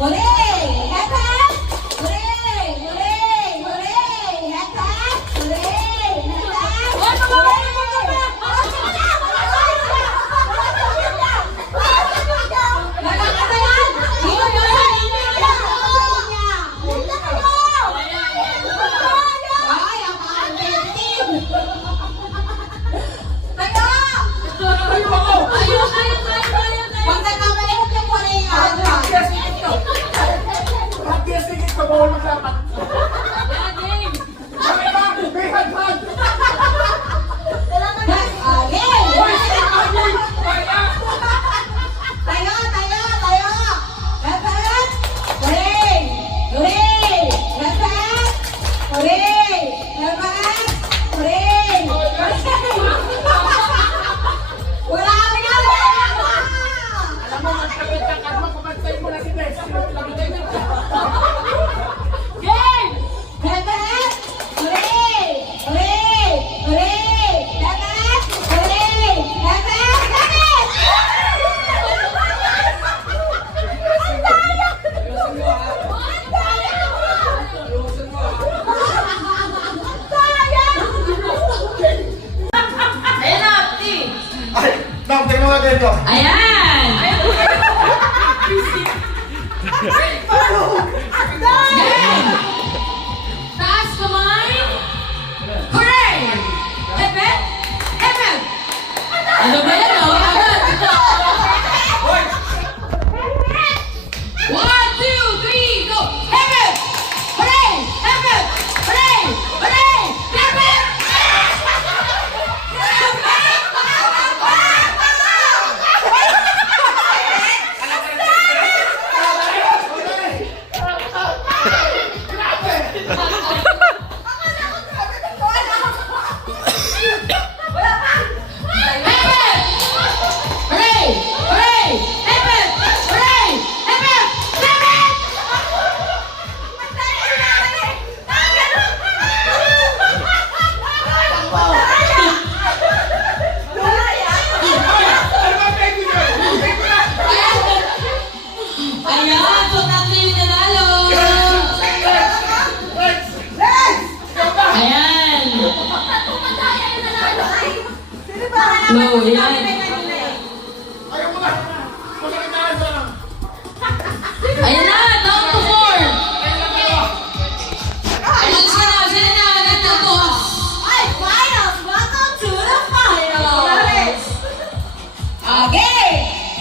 Hooray! Hashtag! Hooray! Hooray! Hooray! Hashtag! Hooray! Hashtag! Bawal maglapat. Bakit ba? May hand-hand. Tayo! Hashtag! Hooray! Hooray! Hashtag! Hooray! Hashtag! Hooray! Wala kami na! Alam mo, magkabit ka karma. Kumansay mo na si Bes. Game! Hashtag! Hooray! Hooray! Hooray! Hashtag! Hooray! Hashtag! Ayan na, Ati. Ay, Dam, tingnan mo nga ganito. Ayan! Game! Taas kamay! Hooray! Epe! Epe! Ano ba yan, oh? Agad! 1, 2, 3, go! Epe! Hooray! Epe! Hooray! Hooray! Epe! Ayan! So, tatlo yung nanalo! Ayan! No, yan! Ayaw mo na. Magkakataan sa lang. Ayan na! Down to 4! Alis ka na! Sila na! Down to 2! Ay, finals! Welcome to the finals! Okay!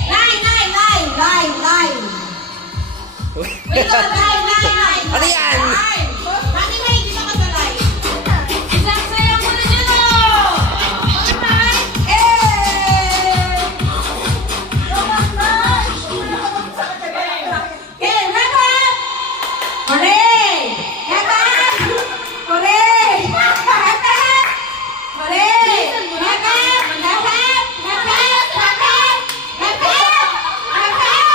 Line! Wait, line! Ano yan? Rani May, dito ka sa line. Isang sayo mo na dyan, oh! Okay, wrap up! Hooray! Wrap up! Hooray! Wrap up! Hooray! Wrap up! Wrap up! Wrap up! Wrap up! Wrap up! Wrap up!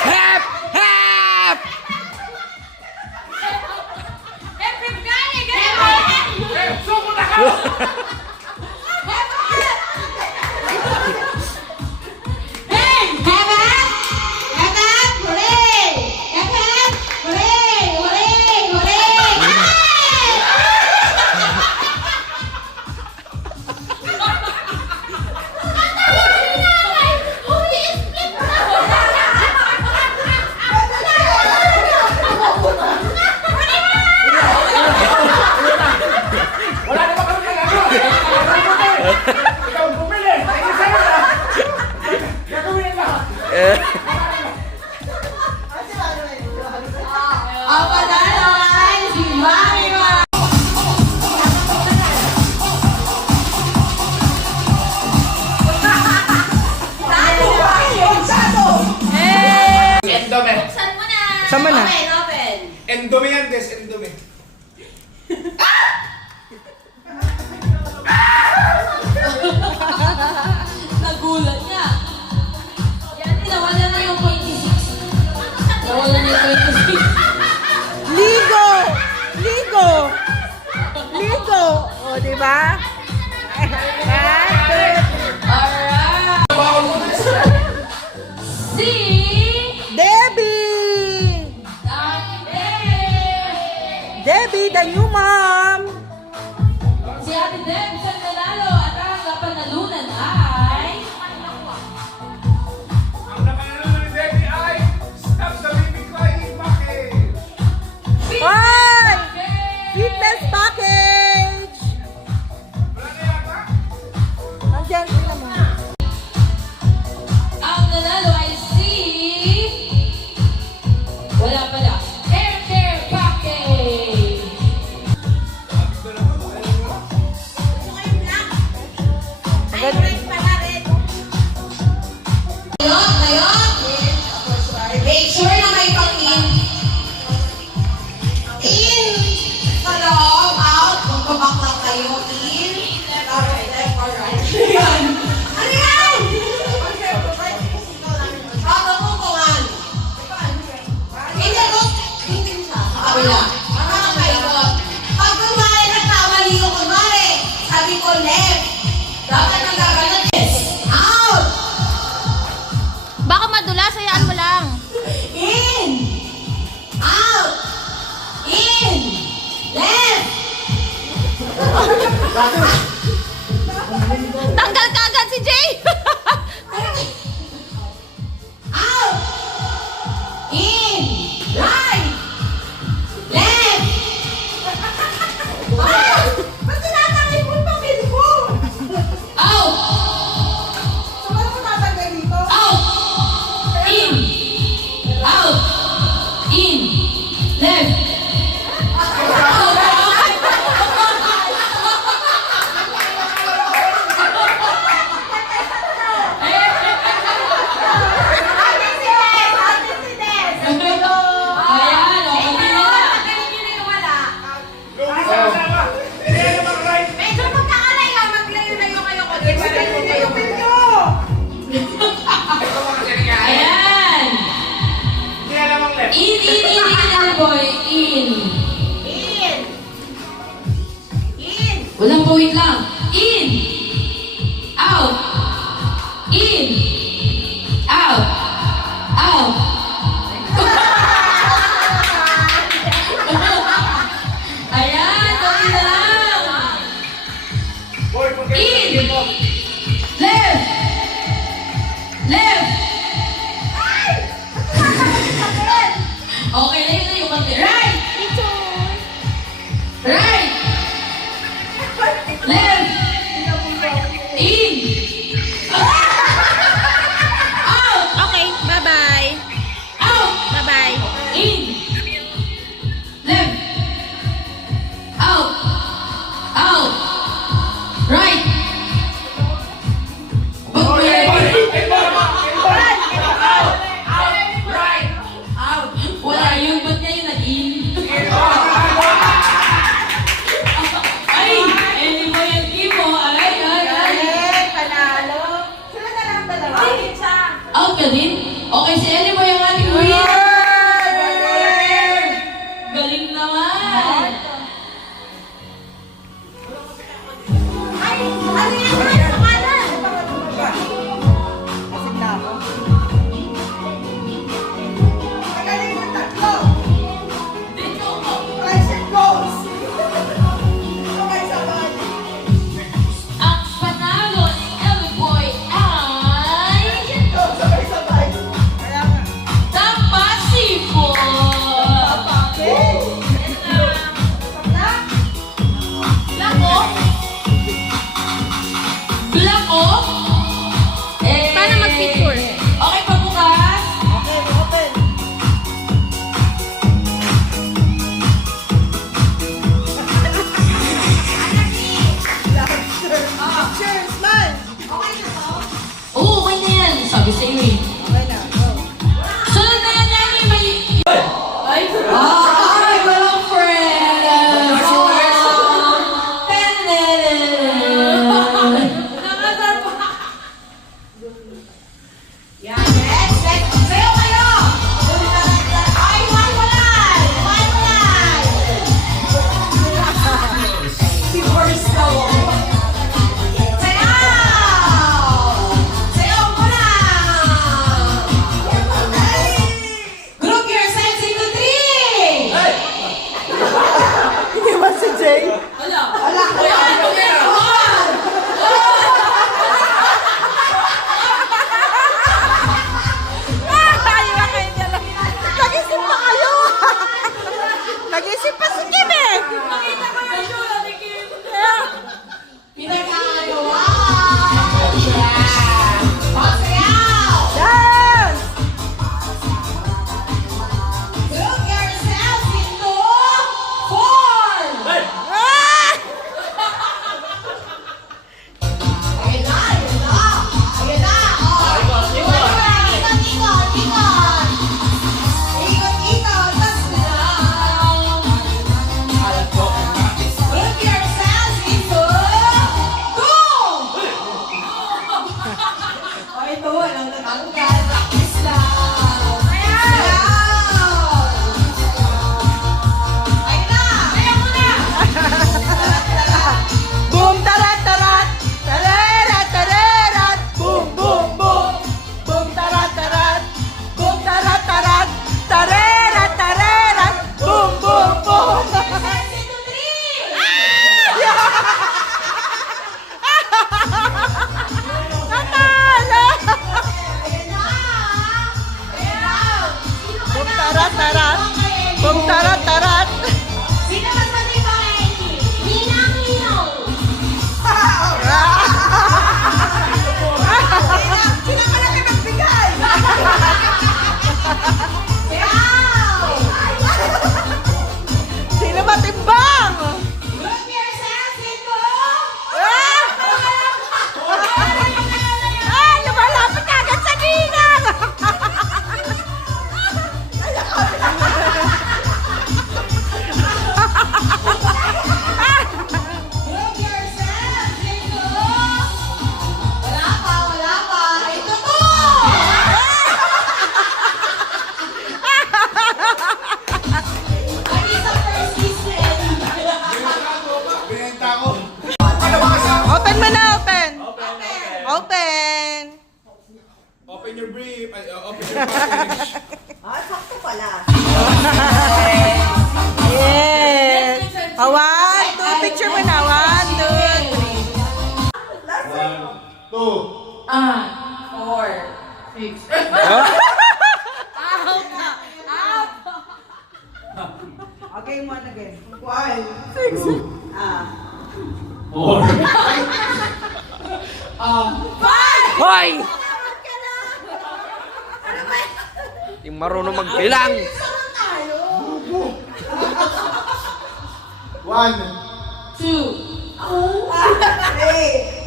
Hap! Hap! Eh, sumo na ka! Wala na ba kami nagagawa? Ikaw ang bumili! Ay, sa'yo na! Gagawin na! Ang panalo ay si Marima! Endome! Sama na. Open! Endome yan, Des. Endome. Nagulat niya. Yan, nawala na yung 26. Nawala na yung 26. Ligo! Ligo! Ligo! O, di ba? Alright. Bawal mo na. Si... Debbie! Can you, ma'am? Si Ate Debs ang nanalo at ang napanalunan ay... Ang nakanalo ng Debbie ay Stop the Baby Crying Package. Ay! Fitness package! Wala na yata? Nandiyan sila mo. Ang nanalo ay si... Wala pala. Hair care package! Make sure na may pang-in. In. Sa loob, out. Magpabak lang kayo. In. Alright, left or right. Yan. Ano yan? Pagkakukungan. Hindi ko. Hindi siya. Sa kabila. Parang kaikot. Pag kunwari nagkamali ko, kunwari, sabi ko left. Dapat ang gagalan is out. Baka madulas, hayaan mo lang. In! Out! In! Left! Tanggal ka agad si Jay! Out! In! Right! Left! Ah! Ba't tinatangay mo yung papel ko? Out! So, paano ko tatangay dito? Out! In! Out! In! Left! Ate si Des! Ate si Des! Ayan, okay na. Magaling yun yung wala. Lugi sa kasama. Hindi na namang right. Medyo magkakalayo, maglayo-layo kayo ko. Maglayo-layo kayo. Ito mga kasi nangyari. Ayan! Hindi na namang left. In, boy. In. In! In! Walang point lang. In! Out! In! Out! Out! Ayan, okay na lang. Boy, In! Left! Left! Okay na yun na yung konti. Right! Right! Left! In! Out! Okay, bye-bye. Out! Bye-bye. In! Left! Out! Out! Right! Boy, Okay. right. Out! Wala yun. Ba't niya yun nag-in? Ay! Hindi mo yung kimo. Ay, ay, ay. Panalo. Sila na lang dalawa. Ay, siya. Out ka din? Okay, si Ellie mo yung ating winner! Galing naman! Ay, ano yan? Ay, pangalan. Kasig na ako. Magaling mo tatlo. Dito ko! Rise and goes. Sabay-sabay. Ang panalo ni Ellie Boy ay... Go, sabay-sabay. Kaya nga. Kung tarat-tarat. Sino mas matibay? Ninang Nino. Sino ka lang nagbigay? Wow! Sino ba timbang? Group yourself, Nico! Ay, lumalapit na agad sa ninang! Group yourself, Nico! Wala pa. Ito to! Ay, sa first listen. Binenta ko. Ano ba kasi? Open mo na, open. Open. Open your brief. Open your package. Sakto pala. Yes. One, two. Picture mo na. 1, 2, 3. 1, 2. 4, 6. Okay, one again. 4. Hoy! Yung marunong magbilang. 1, 2.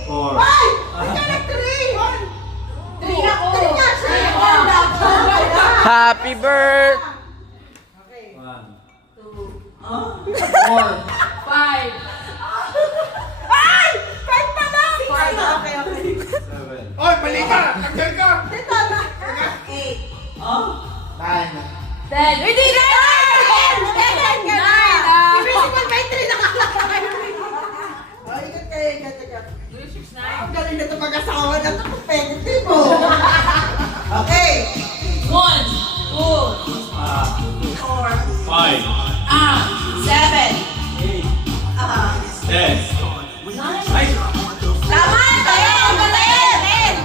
4. Happy birthday! 4. 5. Okay. 7. Oy, mali ka! Taggal ka! 9. 10. Hindi na! 9. Ang galing na ito mag-asawa na ito. Competitive mo. Okay. 1, 2, 5. 7. 10. Ay! Tama! Tayo! Galing!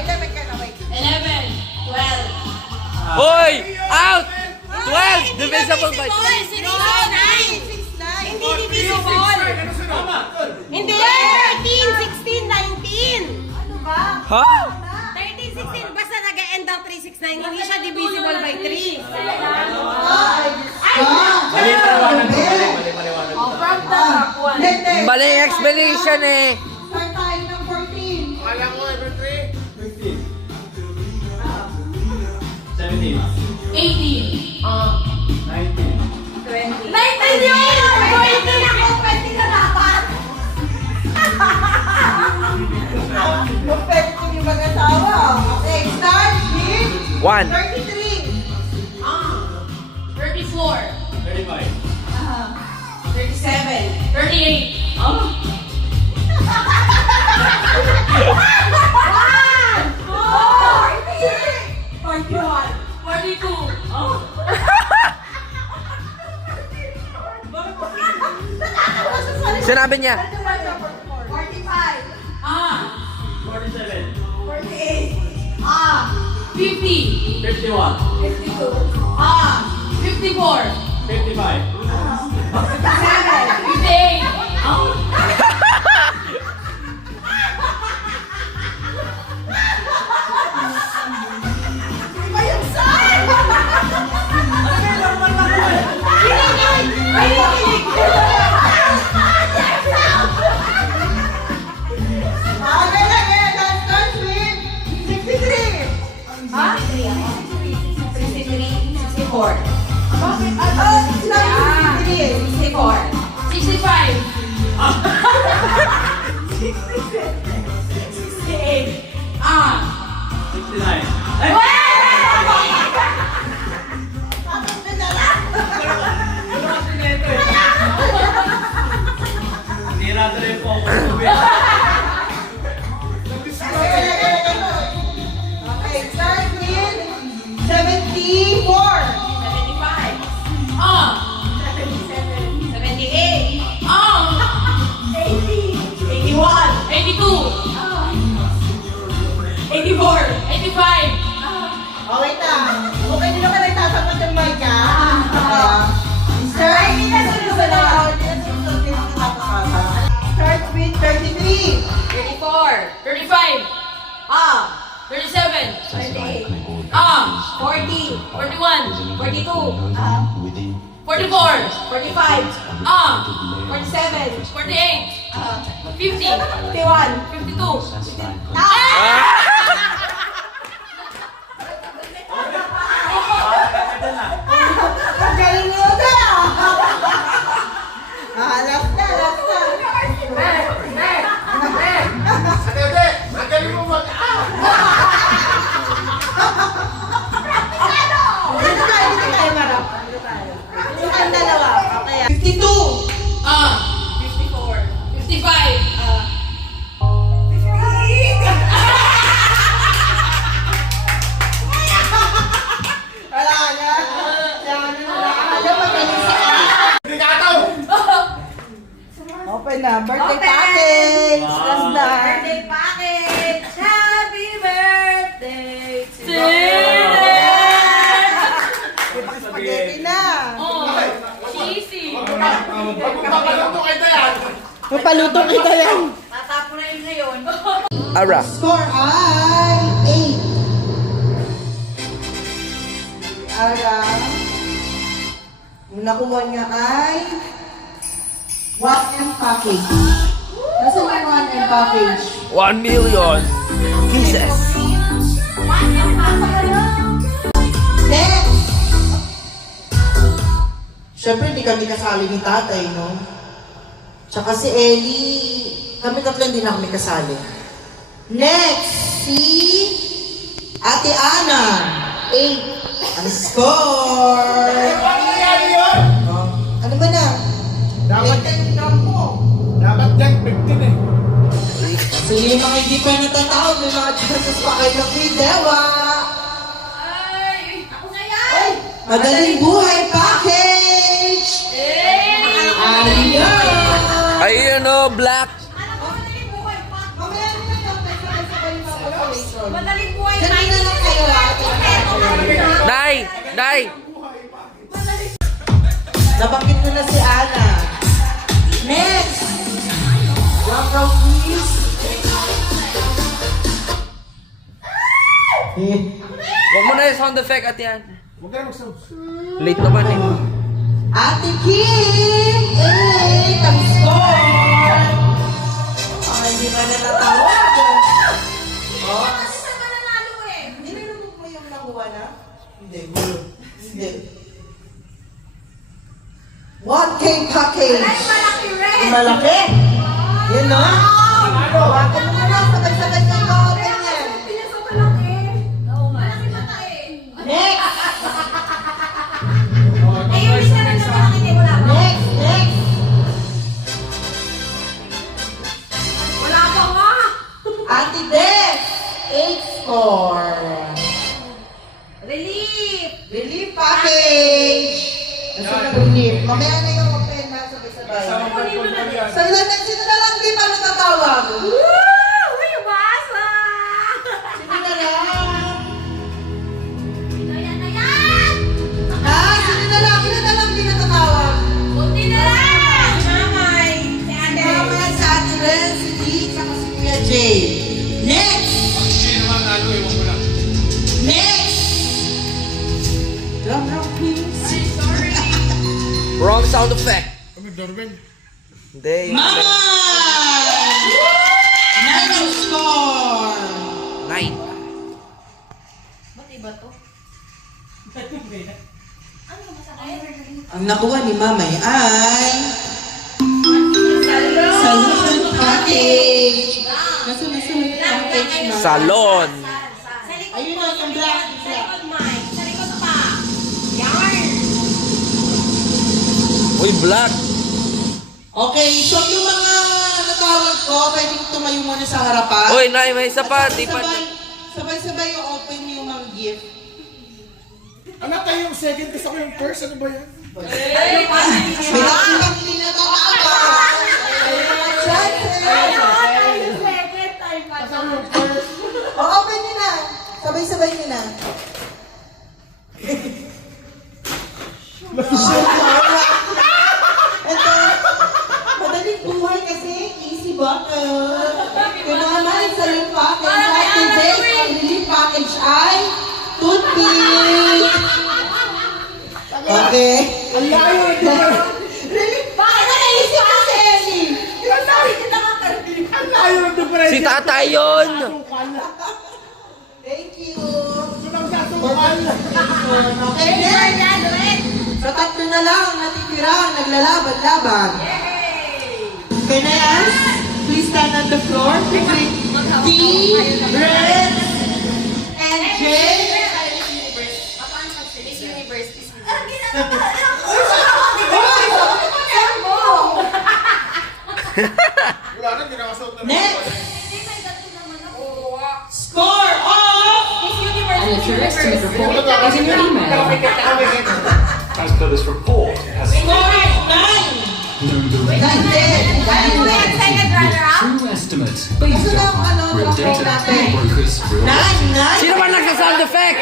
11 ka na, wait. 11. 12. Hoy! Out! 12! Divisible by 3. Hindi divisible. Ano sunod? Hindi! 13, 16, 19. Ano ba? Ha? 13, 16. Basta nag-end ang 3, 6, 9. Hindi siya divisible by 3. Mali paliwanag mo. Mali paliwanag mo. From the top 1. Mali yung explanation eh. Start tayo ng 14. Akala ko every 3. 15. 17. 18. 19. 19 yun! 20 ako! 20 na dapat! Competitive yung mag-asawa. Okay, start with 1. 33. 34. 35. 37. 38. Forty-one. 42. Sinabi niya. 45. 47. 48. 50. 51. 52. 54. 55. 58. Iba yung sign! Okay lang yan. Let's start with 63. 64. Sinabi 63. 65. 69. Tira na rin po ako. Okay, start with 74. 85. Oh, wait na. Okay, dito ka nagtasapat ng mic, ha? 40, 41, 42, 44, 45, 47, 48, 50, 51, 52. Ang galing mo na! Last na, last na. Ate, ate, ang galing mo mag... Dito tayo, Marap. Dito tayo. Dito tayong dalawa. Okay. 52. 54, 55, Wala na. Alam mo, galing sa Hindi ka ito! Open na. Birthday package. Last na. birthday package! Happy birthday to Spaghetti na. oh, cheesy. Magpapaluto kayo na yan! Mapaluto kita yan. Tatapo na yun ngayon. Ara. Score ay 8. Ara. Yung nakuha niya ay 1M package. Nasa yung 1M package? 1 million pieces. Next! Siyempre, hindi kami kasali ni tatay, no? Tsaka si Ellie, kami tatlo hindi na kami kasali. Next, si Ate Ana, 8. Ang score! Ano nangyari yun? Ano ba na? Dapat Dapat yan, 15 eh. Sino yung mga hindi pa natatawag, may mga chances pa kayo ng videwa. Ako na yan! Madaling buhay package! Ayun! Ayun o, black. Madaling buhay pa. Mamaya nyo na yung sabay-sabay yung mga calculation. Madaling buhay pa. Kanina lang kayo Nay! Nay! Nabanggit ko na si Ana. Next! Drum roll please. Huwag mo na yung sound effect at yan. Huwag ka na mag-sound. Late naman eh. Ate Kim! 8! Ang score! Hindi ba natatawag? Oh. Nilulubog mo yung nakuha na? Hindi. Hindi. 1K package! Malaki rin! Malaki! Yun no? Hawakan mo na, sabay-sabay kayo ka-open yan. Pinasa malaki. Oo, malaki ba tayo? Next! Eh, yung isa na naman nakita mo lang. Next! Next! Wala pa nga. Ate Des! 8 score! Relief! Relief package! Nasa na relief? Mamaya na yung open na sabay-sabay. Sino na lang di pa natatawag? Woo! Uy, umasa! Sino na lang? Ayan na yan! Sino na lang di natatawag? Kunti na lang! Mamay! Si ate! Mama, si Ate Ren, si Lee, saka si Kuya Jay. Next! Hindi naman ano, iwan mo lang. Next! Drum roll please. Sorry! Wrong sound effect. Kami, doorbell. Hindi. Mama! 9 ang score! 9. Ba't iba to? Ano masakit? Ang nakuha ni Mamay ay Salon! Salon package. Nasa package na. Salon. Sa likod Ayun mo, na, yung black. Sa likod, Mike. Sa likod pa. Yarn! Uy, black. Okay, so yung mga natawag ko, pwedeng tumayo muna sa harapan. Uy, Nay, may isa pa. Di pa. Sabay-sabay yung open yung mga gift. Anak tayo yung second, kasi ako yung first. Ano ba yan? May nakikang hindi natatawag. Chances! Kasi ako yung first. O, open nyo na. Sabay-sabay nyo na. Ito, madaling buhay kasi easy button. Kailangan sa yung package. At today, ang relief package ay toothpick. Si tatay yun! Thank you. Sunang sasukal. Okay, next. Sa tatlo na lang ang natitira, naglalaban-laban. Can I ask? Please stand on the floor. D, Red, and J. Wala na, ginakasuot na. Next. Score of And if you're estimate report is in your email. As per this report, it has score is 9. true estimates based on real data, real brokers, real 9. Sino ba nagsa-sound effect?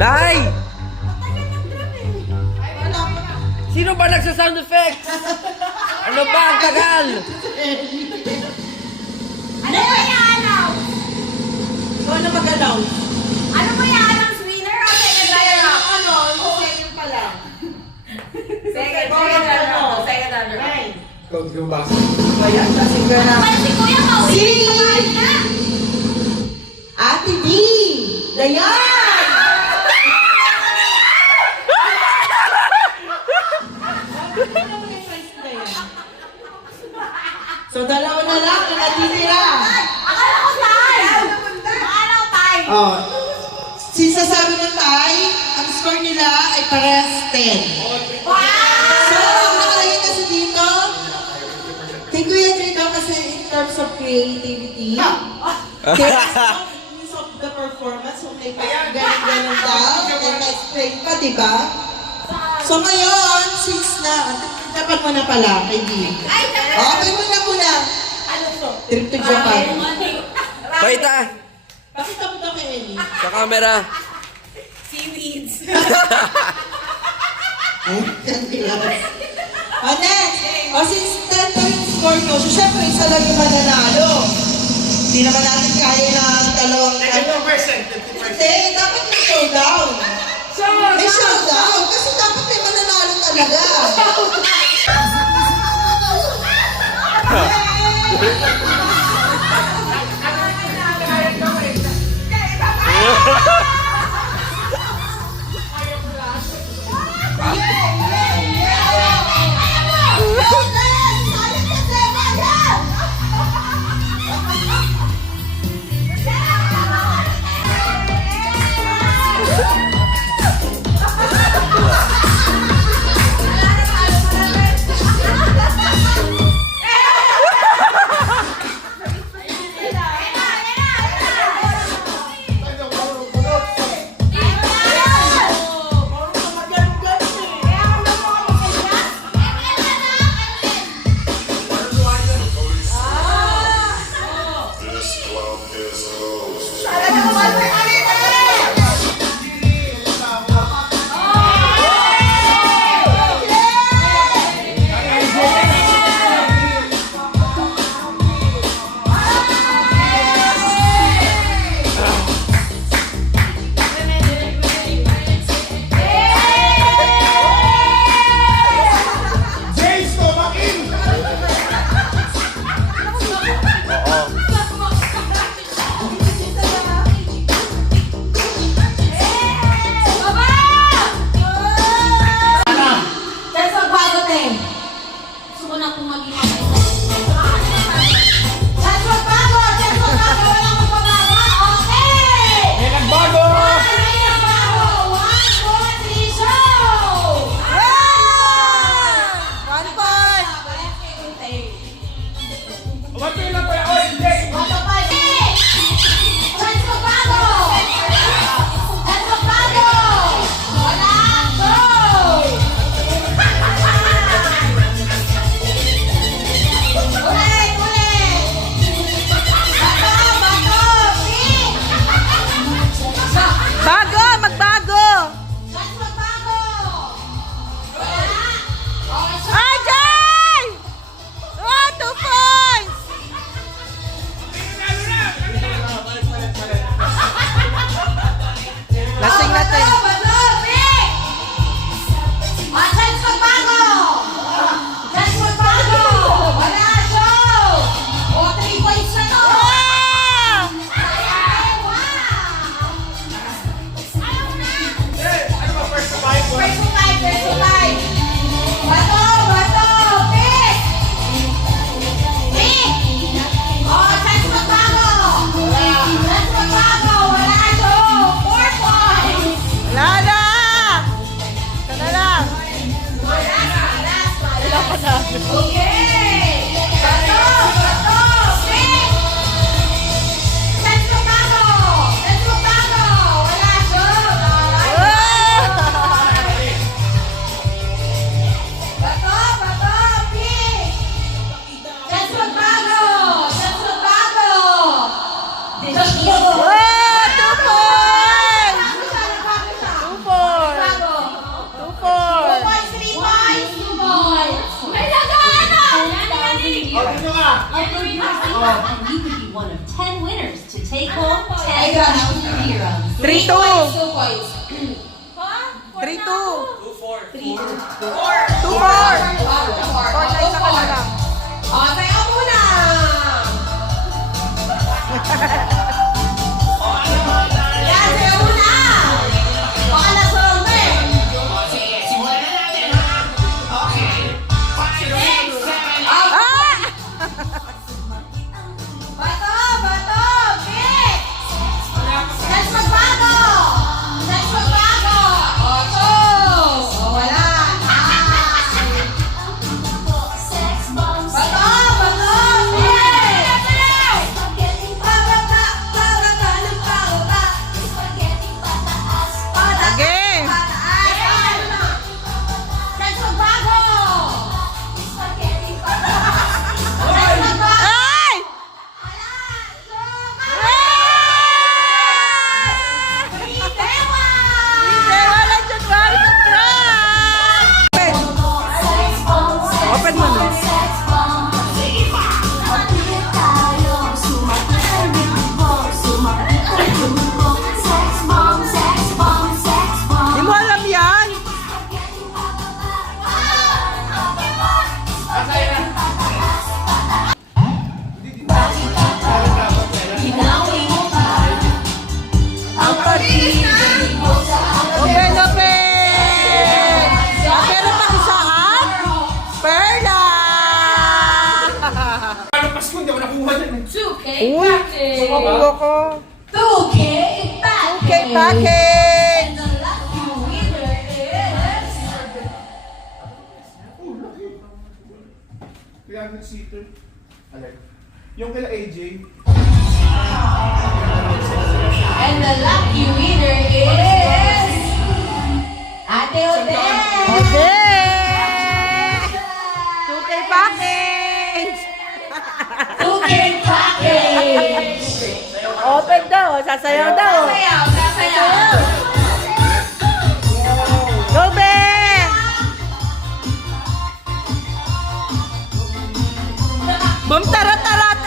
Nay! Sino ba nagsa-sound effect? Ano ba ang tagal? Ano ba yan, Ikaw na mag-announce. Ano ba yan, winner o second runner-up? Second pa lang. Second runner-up. Second runner-up. Ikaw, di ko ba? Ayan, kasi ka na. Ano si Kuya mo? Si Kumain na. Ate D. Dayan! So, dalawa na lang ang natitira. Akala ko tayo. Akala ko tayo. Oh. Sinsasabi ng tay, ang score nila ay parehas 10. Wow! So, ang nakalagay kasi dito, kay Kuya Jay daw kasi in terms of creativity, there's use of the performance, so may ganun-ganun daw, may ma-explain pa, di ba? So ngayon, since na, dapat mo na pala, kay Dee. Okay mo na muna. Trip to Japan. Wait ah! Pakita mo daw kay Ellie. Sa camera. Seaweeds. O next, o since 10 point score ko, so syempre isa lang yung mananalo. Hindi naman natin kaya ng dalawang ano. 50%. Hindi, dapat may showdown. May showdown, kasi dapat may mananalo talaga. one of 10 winners to take home Ay, God. 10,000 euros. 3-2. 2 points. 3-2. 2-4. 2-4. 4 na isa ka na lang. O, sayaw muna! Yan, sayaw muna! Baka nasunod na eh. Ah! Bato! Bato! Pick! Let's magbago! Let's magbago! 8! O, wala! Bato! Bato! Pick! Pababa! Pababa ng pababa! Pataas! Game. Pataas! Ano na? Let's magbago! Let's magbago! Ay! Hindi, wala dyan, wala dyan. Open mo na. Di mo alam yan. Ang pag-ibig. Open, open! Ah, meron pa isaan? Perla! Ano Pasko, hindi ako nakuha dyan. 2K Uy! package. Makuha ko. 2K package. 2K package! And the lucky winner is... Oh, laki. Kaya seater. Alay. Yung kila AJ. And the lucky winner is... Ate Odette. Okay! 2K package! 2K package. Open daw, sasayaw daw. Sasayaw, sasayaw. Go, Ben! Boom, tarat, tarat!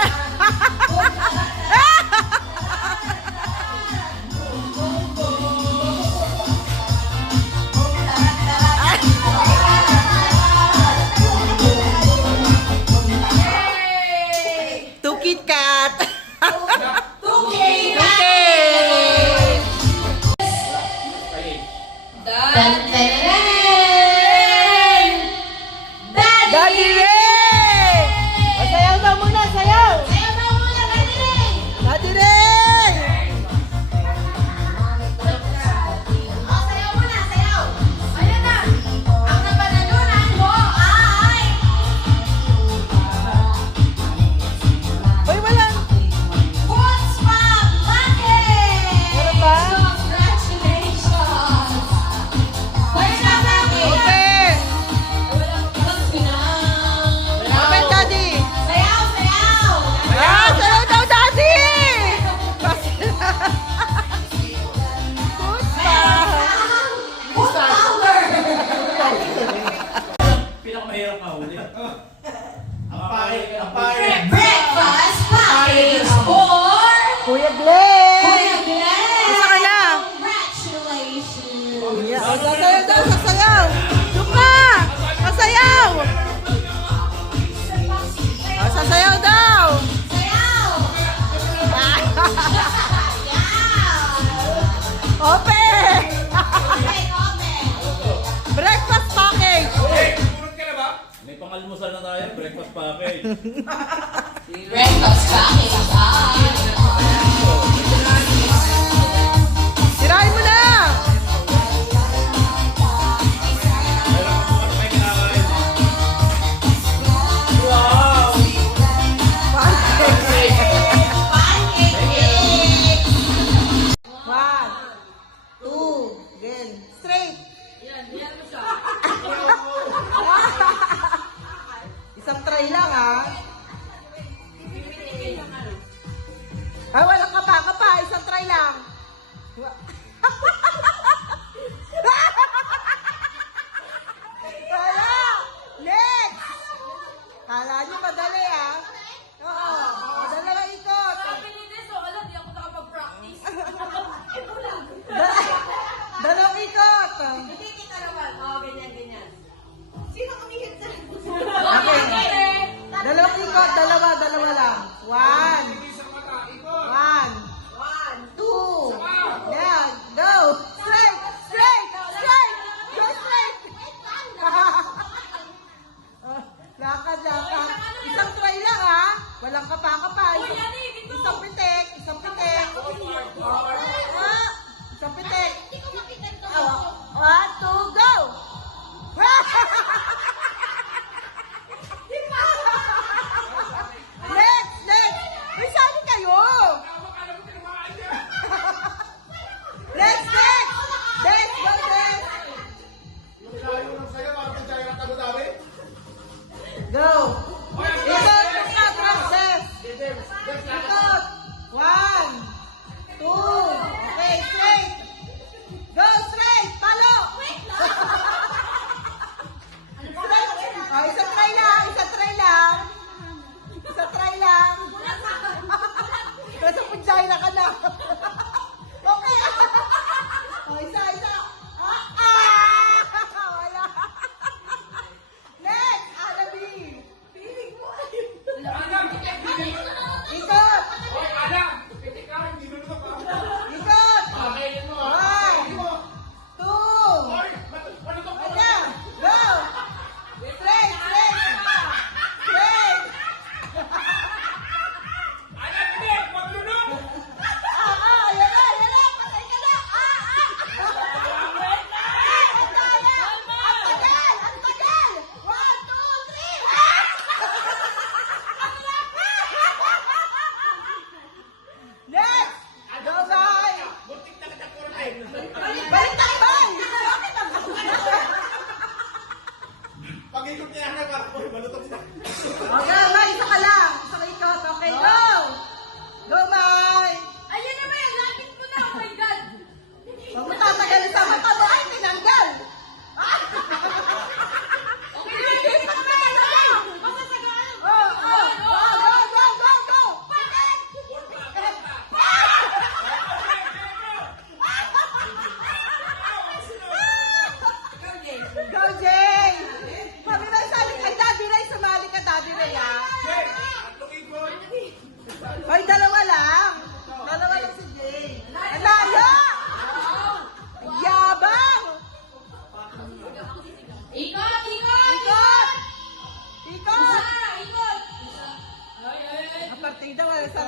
Two Kit Kat! 2K Okay! Daddy Ray! O, sayaw daw muna, sayaw! Daddy Ray! Uy, wala! Meron ba? Open! Open, Daddy! Ah, sayaw daw, Daddy! Pinakamahirap ka huli. Ang pangit, ang pangit. Breakfast package for Kuya Glenn! Kuya Glenn. Isa ka na! Congratulations. Yeah. O, sasayaw daw, sasayaw! Lupa! Sasayaw! O, sasayaw daw! Open! Breakfast package! Hey, tulog ka na ba? May pangalmusal na tayo, breakfast package. Breakfast package. Sirahin mo na! Wow! One, two, then straight. Isang try lang, ah. Ay, wala ka pa. Isang try lang. Wala! Next! Kala nyo madali, ah. Oo. Madali lang ikot.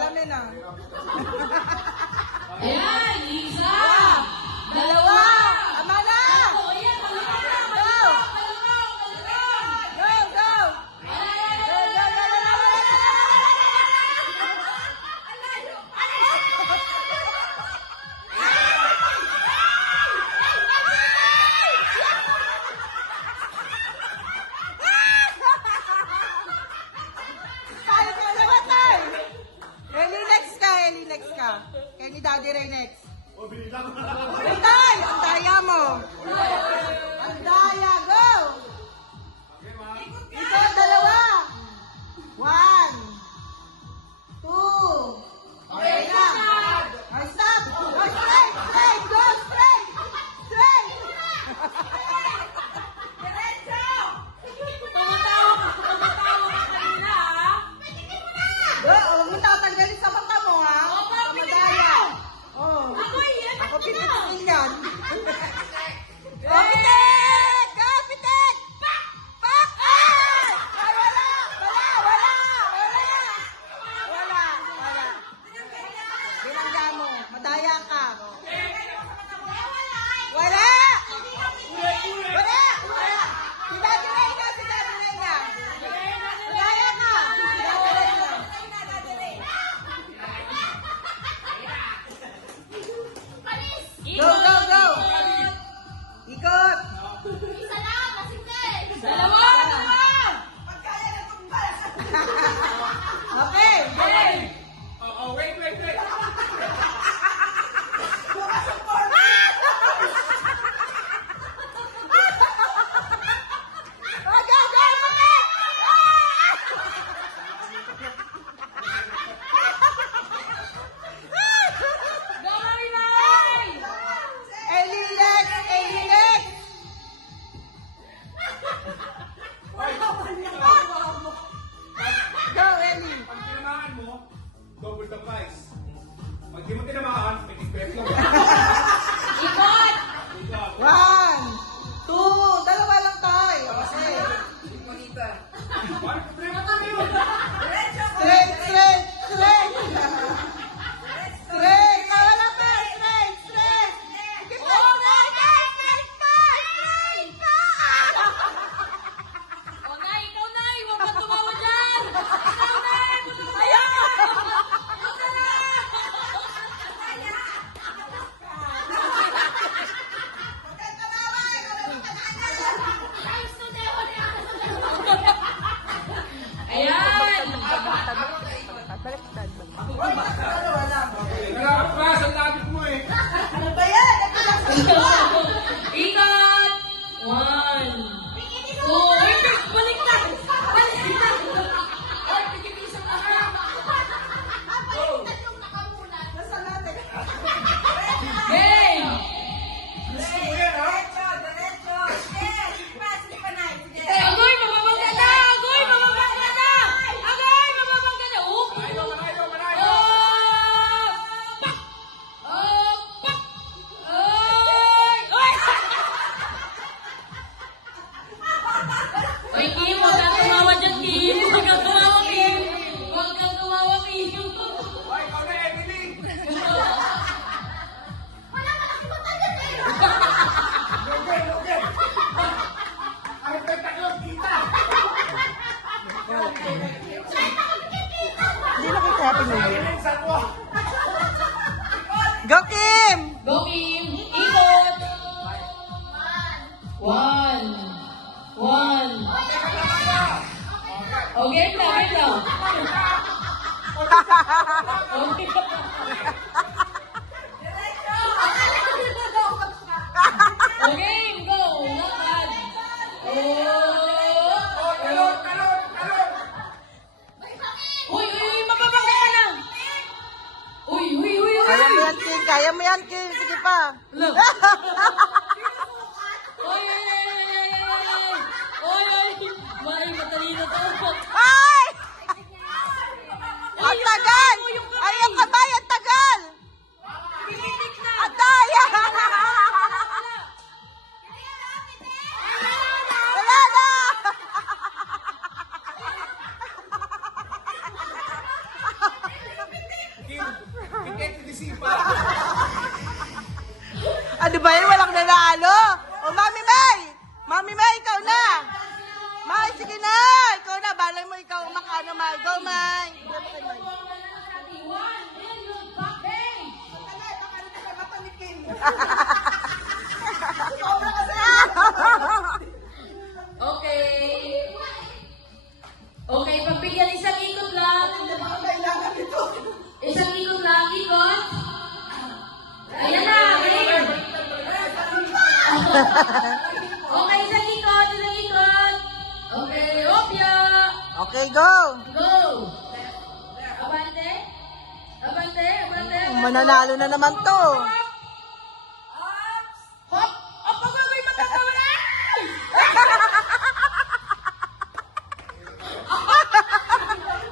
dami na. Ayan, isa. Dalawa. Tama na. Oh, ayan, malunong na. Go. Malunong. Go, go. Tayo ka naman tayo. Eli, next ka. Eli, next ka. Kaya ni Daddy Ray next. Tay, ang daya mo. Ang daya, go. Ito, dalawa. 1, 2. Okay na. Oh, stop. Go straight, straight. Go straight. Straight. Diretso. Tumatawa ka kanina, ha? Go, huwag mo tatanggalin sa mata mo, ha? Oh, bakit Madaya. Oh. Ako, yan. Ako pipitikin yan. Go, Pitek! Go, Pitek! Pak! Pak! Ay! Ay, wala! Wala! Wala! Wala! Wala! Bilangga mo. Madaya ka. Wala! Wala! Wala! Si Daddy Ray na! Si Daddy Ray na! Madaya ka! Si Daddy Ray na! Go, go, go! Ikot! Dalawa. Okay! Wait. Go, go, go! Eli next! Eli next! Go, Eli! Pag tinamaan mo, double the price. Pag di mo tinamaan, may tigpesyo. Ikot. 1, 2, dalawa lang tayo. Okay. Ano problema tayo? Straight, straight, straight! Straight! Wala pa! Straight, straight! Sige pa! Straight pa! Straight pa! O, Nay, ikaw, Nay. Huwag ka tumawa dyan. Ikaw, Nay. Ayaw! Ayan. Nakakapras ang lagit mo eh. Ano ba yan? Ikot. 1, 2. Baliktad. Baliktad. Ay, tigitisang ka na. Nasa natin. Game. Gusto mo yan, ha? Agoy, mamamangga na. Agoy, mamamangga na. Agoy, mamamangga na. Oh. Malayo. Oh. Pak. Oh, pak. Oy. Oy. Oy, Kim, huwag kang tumawa dyan, Kim. Huwag kang tumawa, Kim. Huwag kang tumawa, Kim. Ay, ikaw na, Emily. Okay. Ang tentaklong kita. Hindi na kita happy new year. Sa to. Go, Kim! Go, Kim. Ikot. 1. 1. Oh, game na, game na. Okay. Oh, game, go. Lakad. Oh. Talon. Uy, mapapangga ka na. Uy. Kaya mo yan, Kim. Kaya mo yan, Kim. Sige pa. Look. Oy. May matalino to. Ay! Ang tagal! Ay, yung kamay, ang tagal! Ang daya! Wala na! isipan. Ano ba yun? Walang nanalo. O, Mami May! Mami May, ikaw na! May, sige na! Ikaw na, balay mo ikaw makano, May. Go, May! Okay. Okay, pagbigyan isang ikot lang. Isang ikot lang, ikot. Ayan na, galing. Okay, isang ikot, isang ikot. Okay, opya. Okay, go! Go. Abante. Abante, abante. Mananalo na naman to. Hop! Hop! Pagawin mo tatawa na!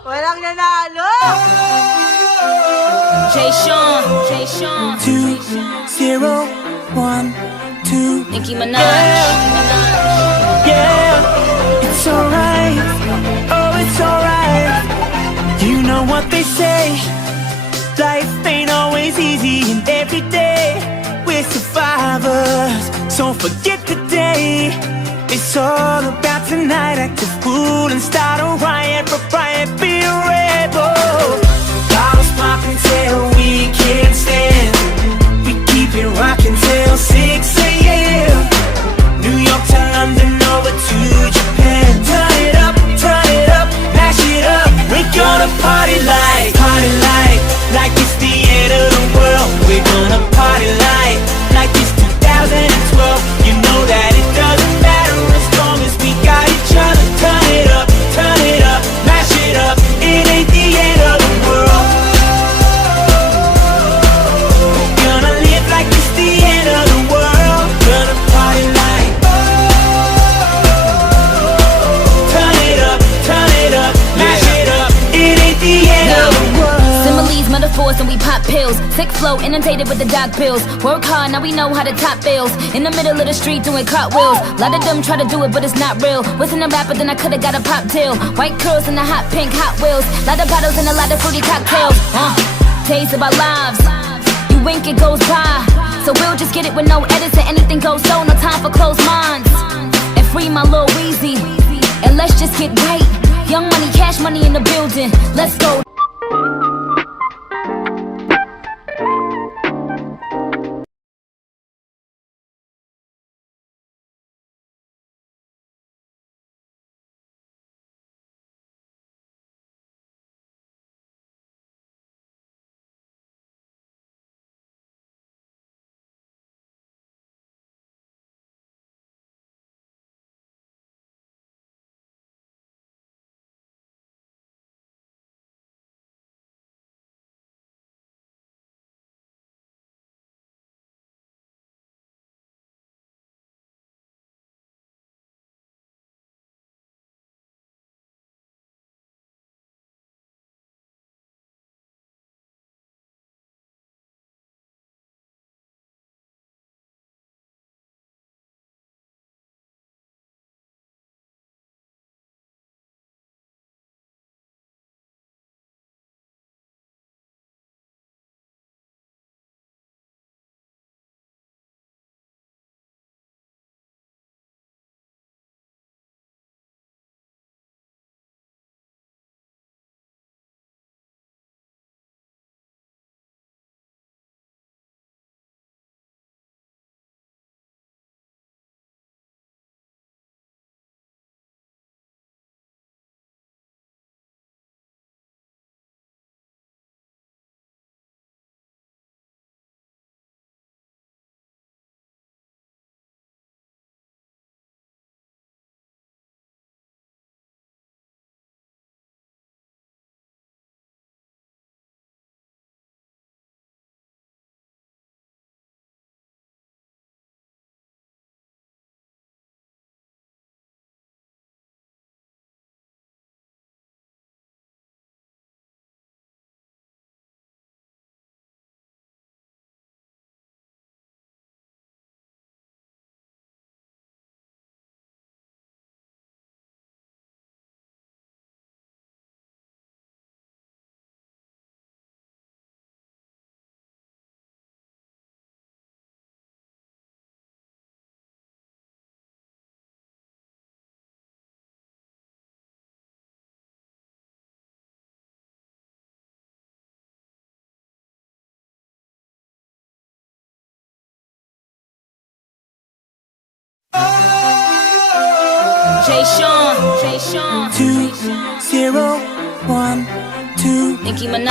Walang nanalo! Jay Sean, Jay Sean, 2-0-1-2. Nicki Minaj. Yeah, it's alright. Oh, it's alright. You know what they say. Life ain't always easy, and every day we're survivors. So forget the day. It's all about tonight. Act a fool and start a riot. Riot, be a rebel. Bottles popping till we can't stand. We keep it rocking till 6 a.m. New York to London, over to Japan. Turn it up, mash it up. We're gonna party like it's the end of the world. We're gonna party like it's 2012. You know that it doesn't matter as long as we got each other. Turn it up, mash it up. It ain't the end of the world. Gonna live like it's the end of the world. Gonna party like. Turn it up, mash it up. It ain't the end of the world. Similes, metaphors, and we pop pills. Sick flow, inundated with the dog pills. Work hard, now we know how to top bills. In the middle of the street doing cartwheels. Lot of them try to do it, but it's not real. Wasn't a rapper, then I could've got a pop tail. White curls and the hot pink Hot Wheels. Lot of bottles and a lot of fruity cocktails. Taste of our lives. You wink, it goes by. So we'll just get it with no edits and anything goes so. No time for closed minds. And free my little Weezy. And let's just get right. Young money, cash money in the building. Let's go. Jay Sean, Jay Sean. 2012. Nicki Minaj.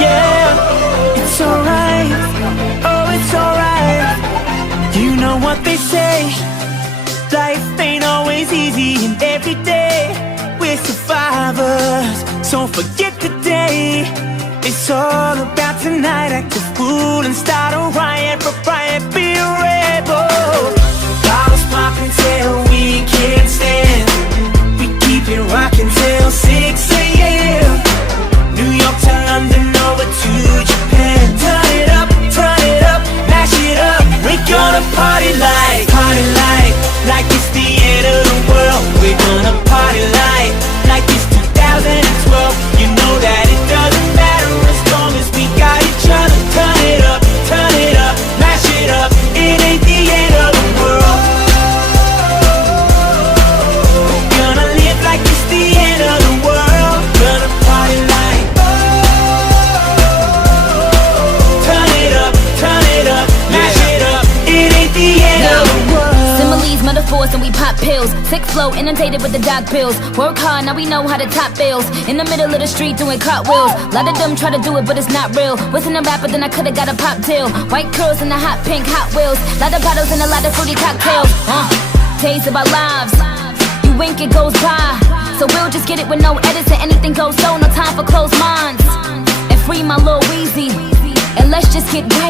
Yeah, it's alright. Oh, it's alright. You know what they say. Life ain't always easy, and every day we're survivors. So forget today. It's all about tonight. Act a fool and start a riot. For riot, be a rebel. Bottles popping till we can't stand. We keep it rocking till 6 a.m. New York to London, over to Japan. Turn it up, mash it up. We're gonna party like it's the end of the world. We're gonna party like it's 2012. You know that it doesn't matter as long as we got each other. Turn it up, mash it up. It ain't the end of the world. We're gonna live like it's the end of the world. Gonna party like. Turn it up, mash it up. It ain't the end of the world. Similes, metaphors, and we pop pills. Sick flow, inundated with the dog pills. Work hard, now we know how to top bills. In the middle of the street doing cartwheels. Lot of them try to do it, but it's not real. Wasn't a rapper, then I could've got a pop deal. White curls and the hot pink Hot Wheels. Lot of bottles and a lot of fruity cocktails. Days of our lives. You wink, it goes by. So we'll just get it with no edits and anything goes so. No time for closed minds. And free my little Weezy. And let's just get right.